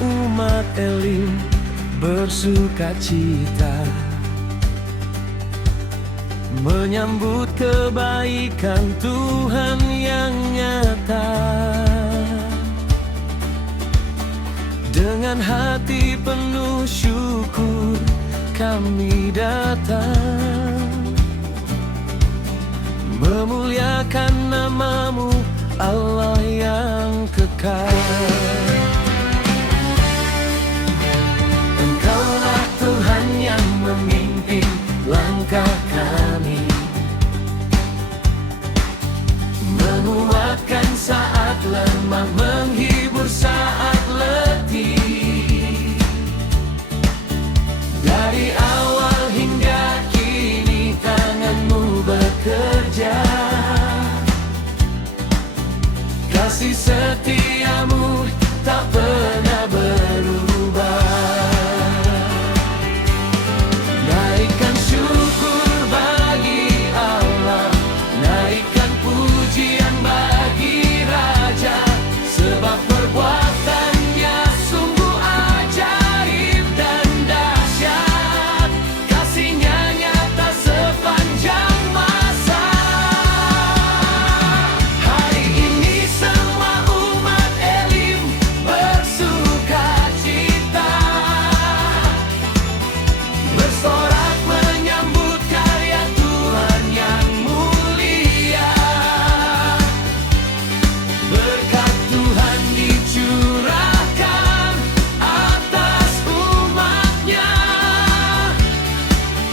umat Elim bersukacita, menyambut kebaikan Tuhan yang nyata. Dengan hati penuh syukur kami datang, memuliakan nama-Mu Allah yang kekal. Engkaulah Tuhan yang memimpin langkah kami, menguatkan saat lemah, menghibur saat letih. Dari awal hingga kini tangan-Mu bekerja, kasih setia-Mu tak pernah berubah. Naikkan syukur bagi Allah, naikkan pujian bagi Raja, sebab perbuatannya sungguh ajaib dan dahsyat, kasih-Nya nyata sepanjang masa. Hari ini semua umat Elim bersukacita, bersorak menyambut karya Tuhan yang mulia. Berkat Tuhan dicurahkan atas umat-Nya,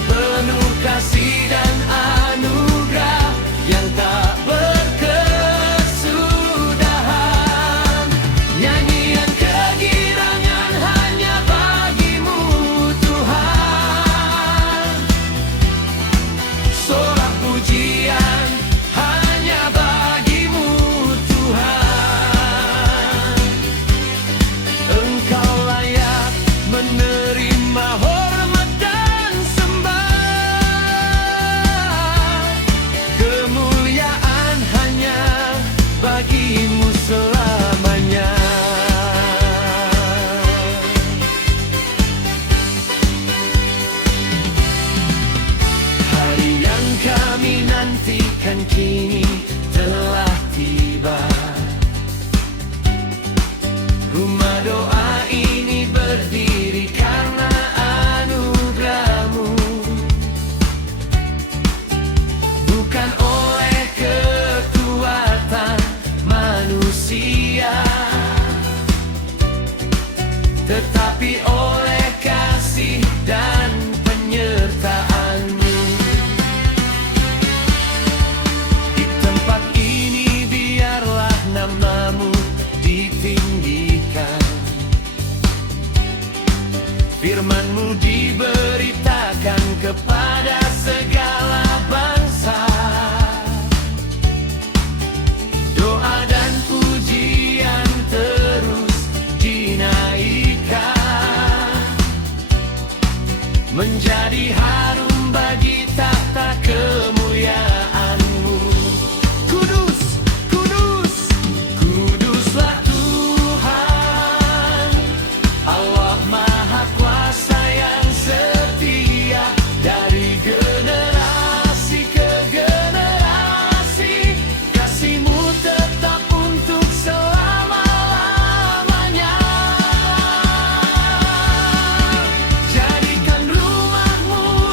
penuh kasih dan anugerah yang tak berkesudahan. Nyanyian kegirangan hanya bagi-Mu Tuhan, sorak pujian hanya bagi-Mu Tuhan. Engkau layak menerima hormat dan sembah, kemuliaan hanya bagi-Mu selamanya. Hari yang kami nantikan kini telah tiba. Rumah doa ini berdiri karena anugerah-Mu, bukan oleh kekuatan manusia, tetapi oleh kasih dan penyertaan-Mu. Di tempat ini biarlah nama-Mu ditinggikan, firman-Mu diberitakan kepada segala bangsa. Doa dan pujian terus dinaikkan, menjadi harum bagi tahta kemuliaan-Mu. Kudus, kudus, kuduslah Tuhan, Allah Maha Kuasa yang setia. Dari generasi ke generasi, kasih-Mu tetap untuk selama-lamanya. Jadikan rumah-Mu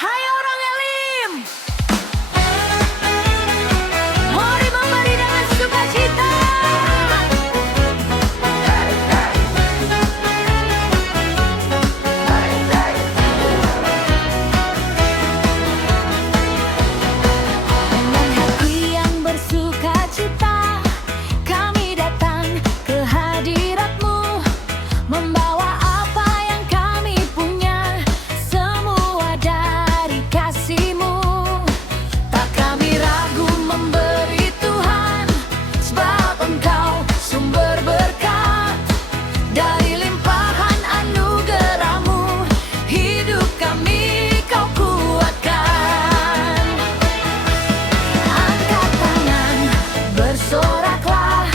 Hai orang Elim, mari memberi dengan sukacita. Dengan hati yang bersukacita, kami datang ke hadirat-Mu, membawa apa yang kami punya, semua dari kasih-Mu. Tak kami ragu memberi Tuhan, sebab Engkau sumber berkat. Dari limpahan anugerah-Mu, hidup kami Kau kuatkan. Angkat tangan, bersoraklah,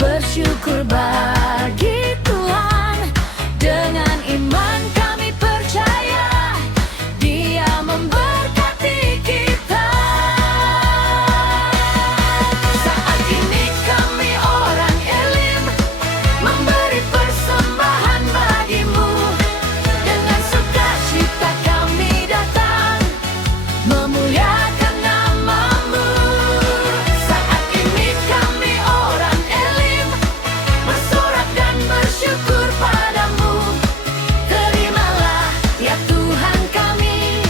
bersyukur bagi Tuhan. Dengan iman kami percaya, Dia memberkati kita. Saat ini kami orang Elim, memberi persembahan bagi-Mu. Dengan sukacita kami datang, memuliakan nama-Mu. Saat ini kami orang Elim, bersorak dan bersyukur padamu. Terimalah ya Tuhan kami,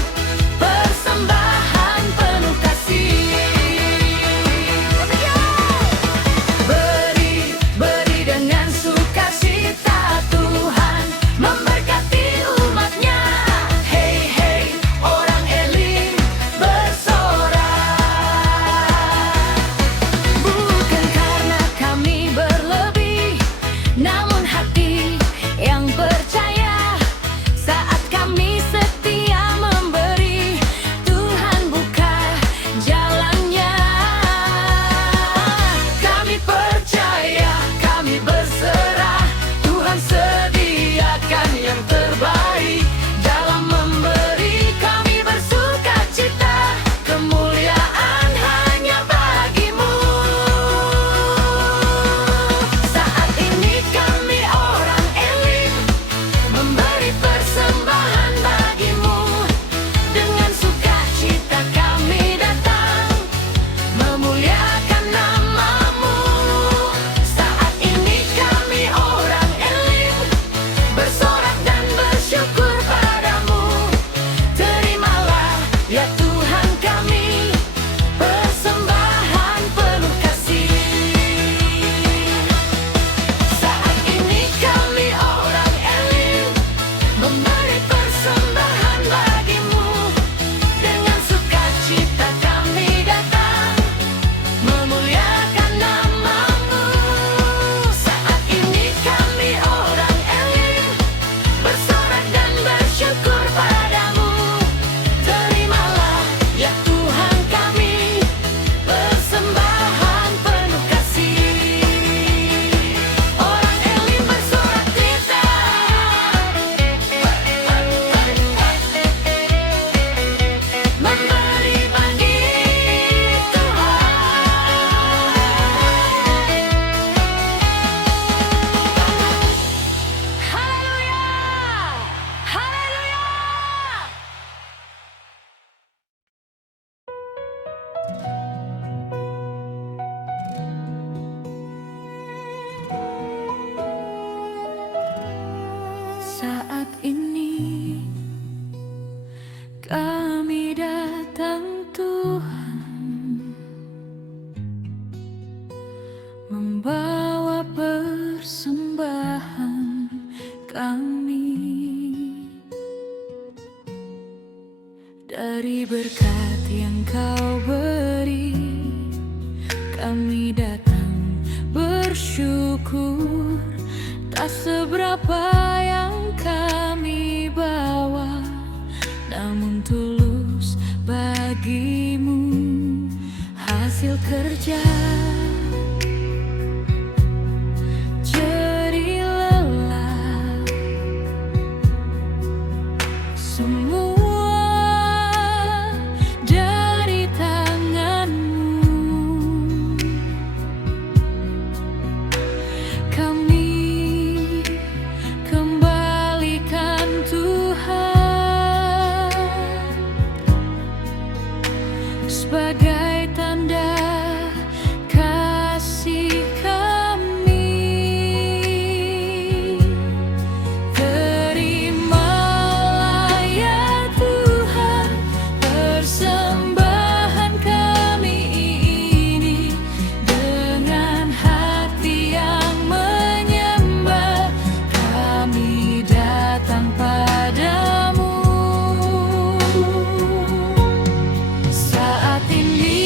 persembahan penuh kasih. Beri dengan sukacita, Tuhan memberkati umat-Nya. Hei hei orang Elim, bersorak. Bukan karena kami berlebih, namun hati yang percaya. Saat kami setia memberi, Tuhan buka jalannya. Kami percaya, kami berserah, Tuhan sediakan yang terbaik. Dalam memberi kami bersukacita, kemuliaan hanya bagi-Mu. Saat ini kami orang Elim, memberi persembahan bagi-Mu. Dengan sukacita kami datang, memuliakan nama-Mu. Saat ini kami orang Elim, bersorak dan bersyukur padamu. Terimalah ya Tuhan kami, persembahan penuh kasih. Saat ini kami orang Elim, memberi persembahan bagi-Mu. Dengan sukacita kami datang, memuliakan nama-Mu. Saat ini kami orang Elim, bersorak dan bersyukur padamu. Terimalah ya Tuhan kami, persembahan penuh kasih. Orang Elim bersorak kita, memberi bagi Tuhan. Haleluya, haleluya. Saat ini kami datang Tuhan, membawa persembahan kami. Dari berkat yang Kau beri, kami datang bersyukur. Tak seberapa yang kami bawa, namun tulus bagi-Mu hasil kerja. Jerih lelah semua dari tangan-Mu. Kami kembalikan Tuhan. sebagai tanda kasih kami. Terimalah ya Tuhan persembahan kami ini, dengan hati yang menyembah kami datang padamu. Saat ini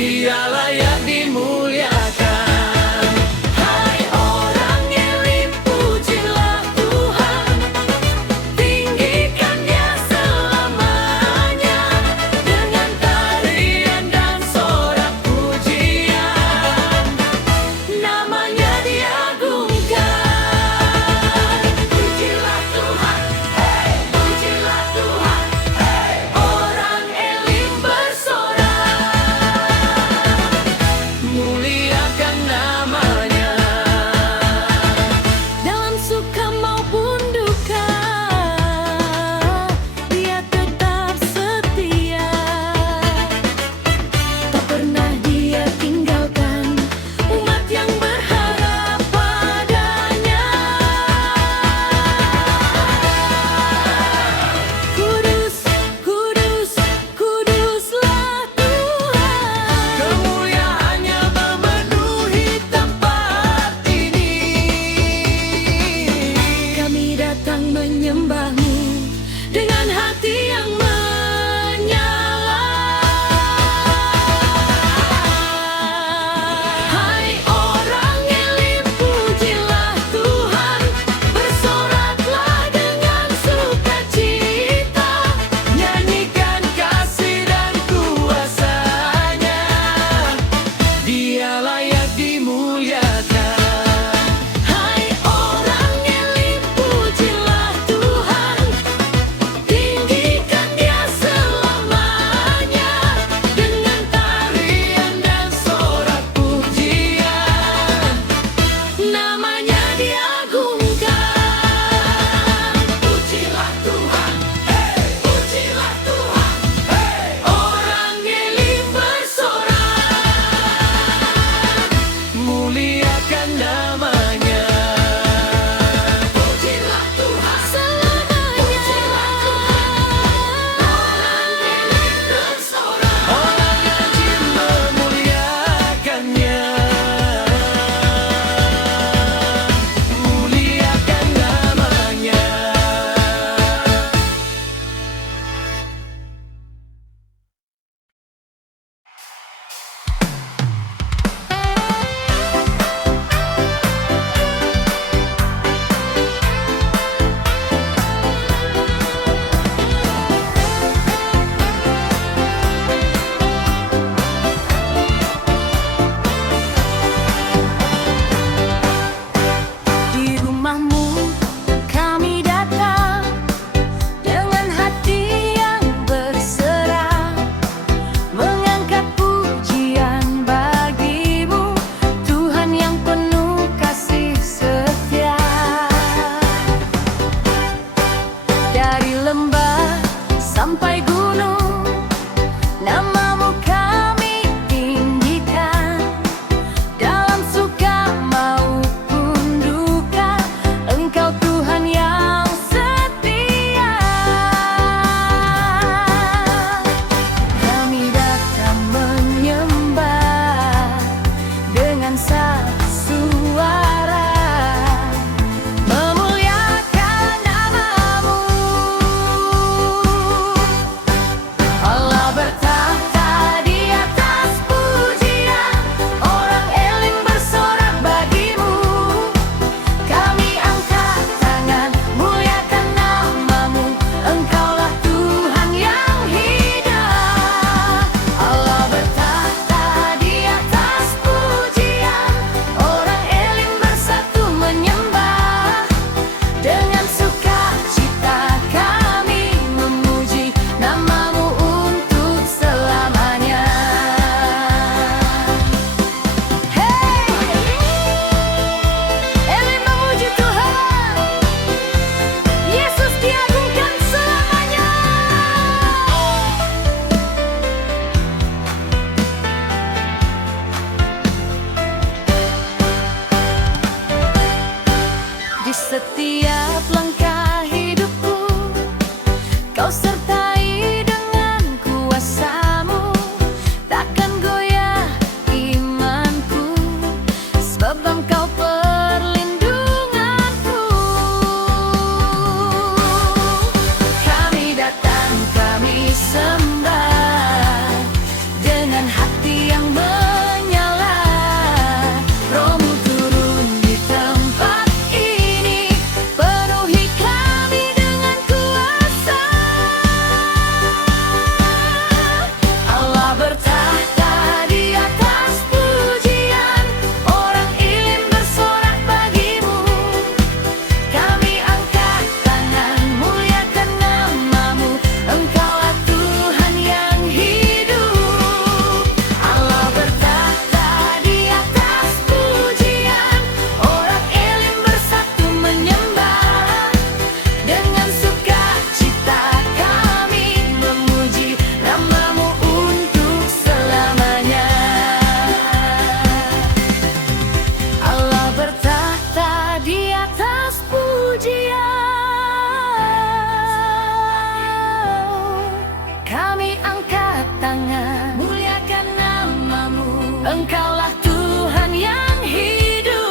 Dia layak dimuliakan. Hai orang Elim, pujilah Tuhan, tinggikan Dia selamanya dengan tarian dan sorak pujian, namanya diagungkan. Pujilah Tuhan, hey, pujilah Tuhan, hey, orang Elim bersorak. Engkaulah Tuhan yang hidup.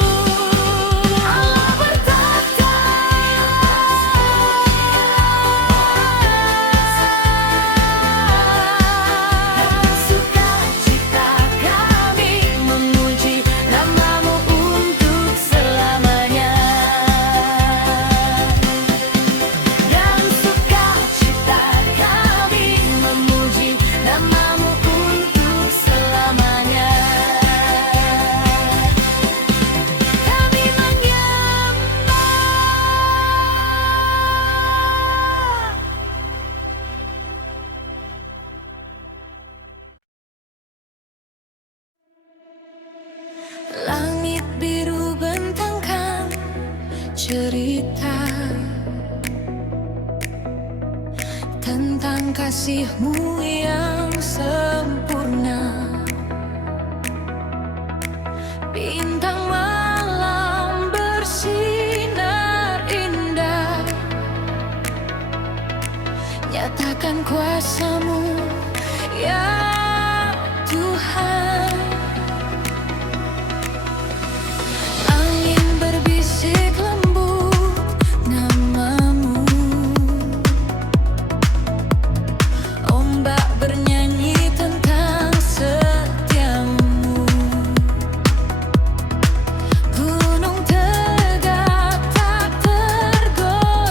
Allah bertata, sukacita kami memuji nama-Mu untuk selamanya. Dan sukacita kami memuji nama-Mu untuk selamanya. Kami menyembah. Langit biru bentangkan cerita tentang kasih-Mu yang sempurna. Bintang malam bersinar indah, nyatakan kuasa-Mu ya Tuhan. Angin berbisik lembut nama-Mu, ombak bernyanyi tentang setia-Mu. Gunung tegak tak tergoyahkan,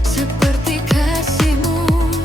seperti kasih-Mu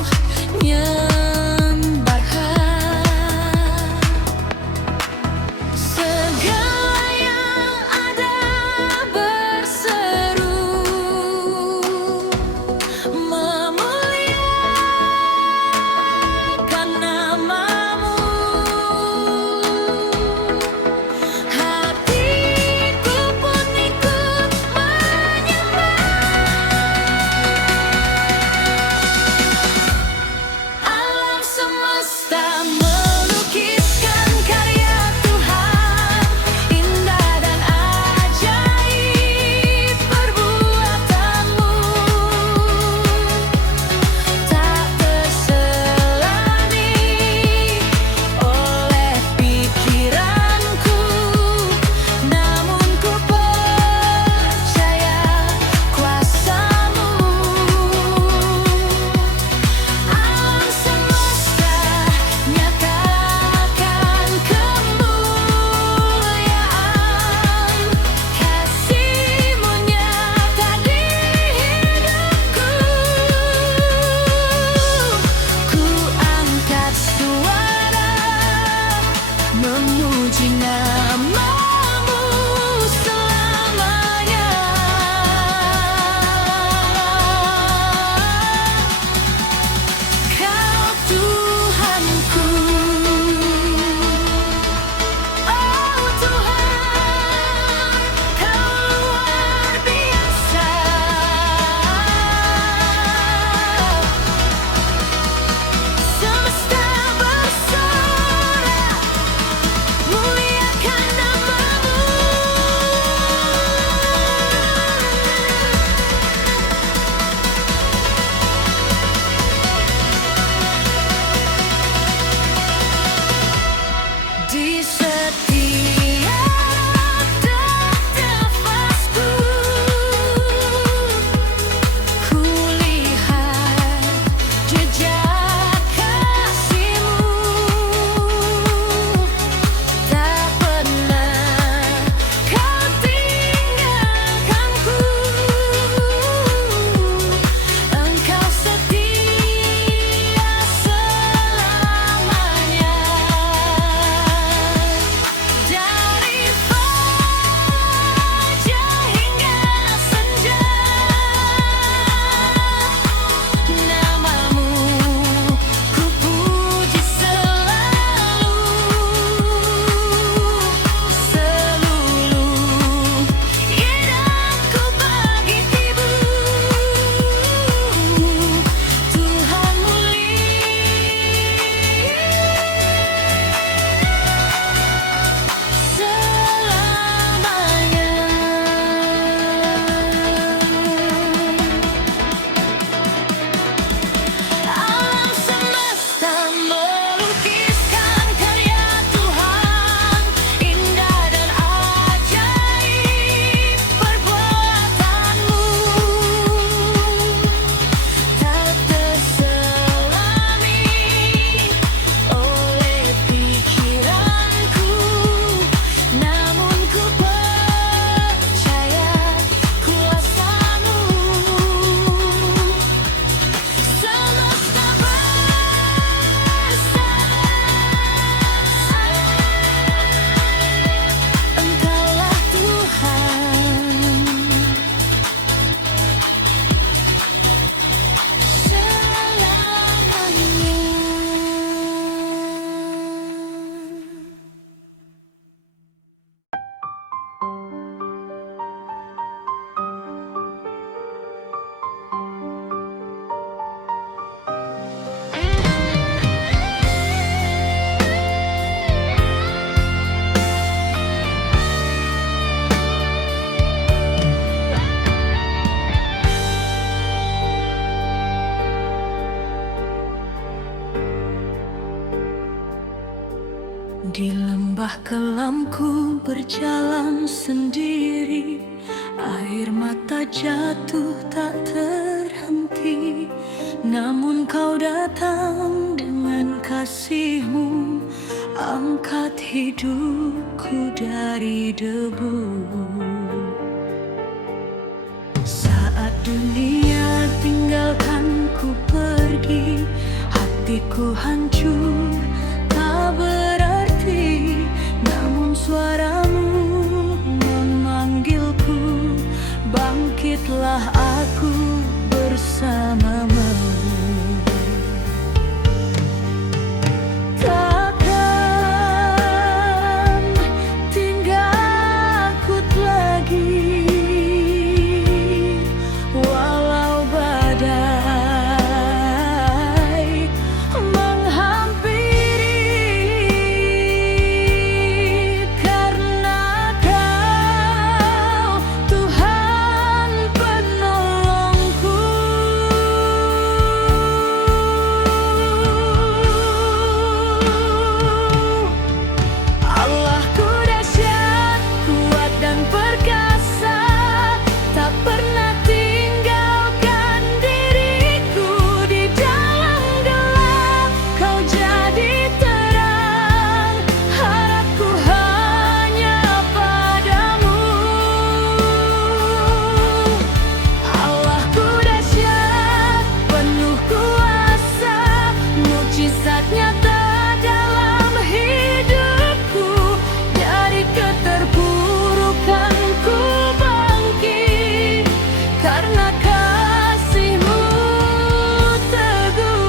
Di lembah kelamku berjalan sendiri, air mata jatuh tak terhenti. Namun kau datang dengan kasih-Mu, angkat hidupku dari debu. Saat dunia tinggalkan ku pergi, hatiku hancur tak berarti. Namun suara-Mu memanggilku, bangkitlah aku bersama-Mu. Takkan tinggal aku lagi, walau badai menghampiri, karena Kau Tuhan penolongku. Allahku dahsyat, kuat dan perkasa, tak pernah tinggalkan diriku. Di dalam gelap Kau jadi terang, harapku hanya padamu. Allahku dahsyat, penuh kuasa, mukjizat nyata dalam hidupku. Dari keterpurukan ku bangkit, karena kasih-Mu teguh.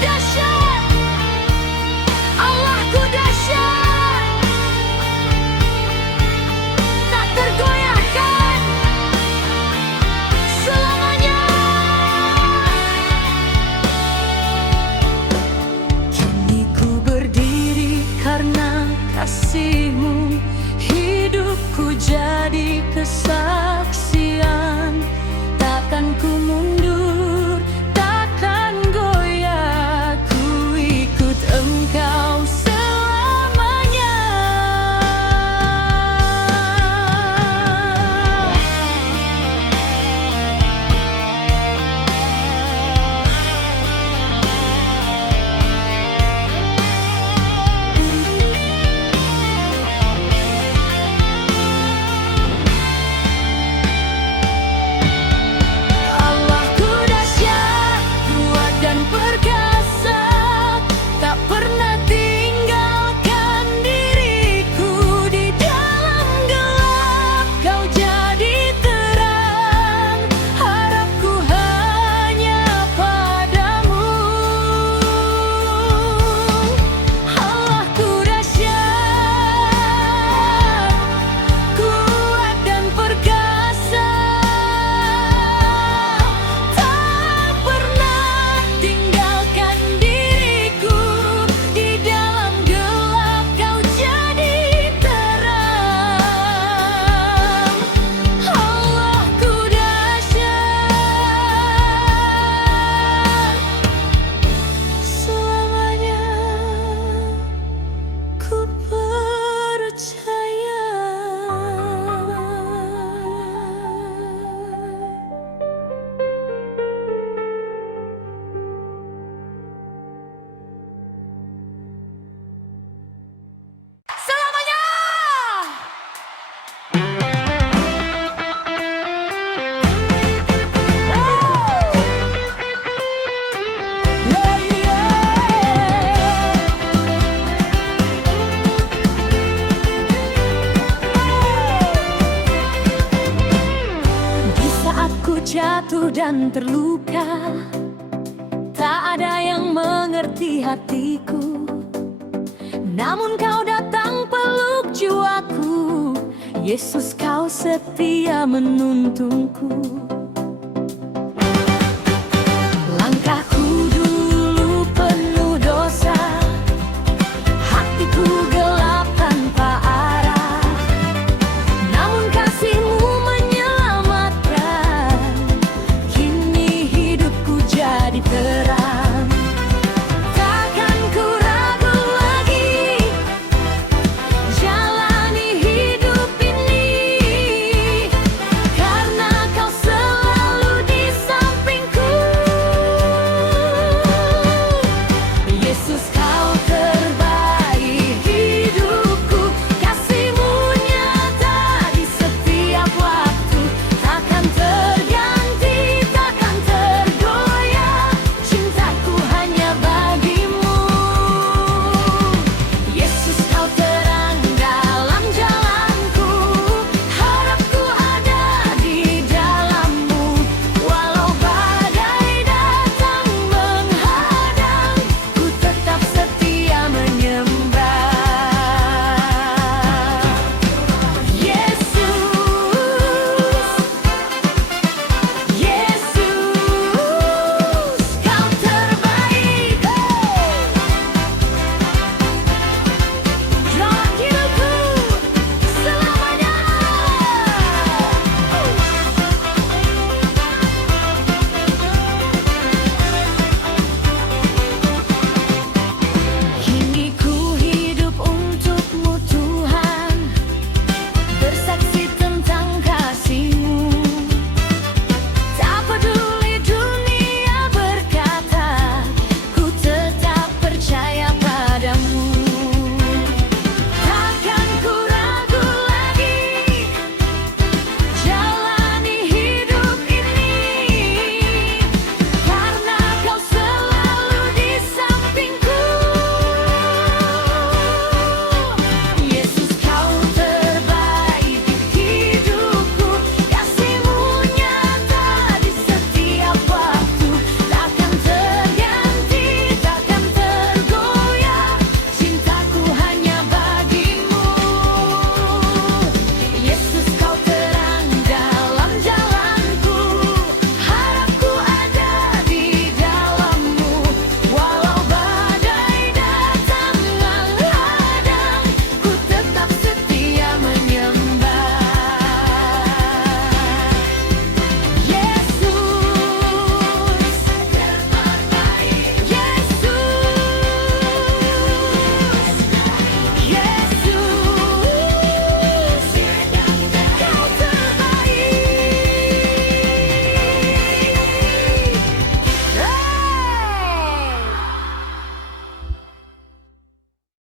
Dahsyat, Allahku dahsyat, tak tergoyahkan selamanya. Kini ku berdiri karena kasih-Mu, hidupku jadi kesaksian. Takkan ku mundur, takkan goyah, ku ikut Engkau selamanya. Allahku dahsyat, kuat dan perkasa, tak pernah tinggalkan diriku. Di dalam gelap Kau jadi terang, harapku hanya padamu. Allahku dahsyat, kuat dan perkasa, tak pernah tinggalkan diriku. Di dalam gelap Kau jadi terang, Allahku dahsyat, selamanya ku percaya. Selamanya. Di saat ku jatuh dan terluka, tak ada yang mengerti hatiku. Namun Kau datang peluk jiwaku, Yesus Kau setia menuntunku.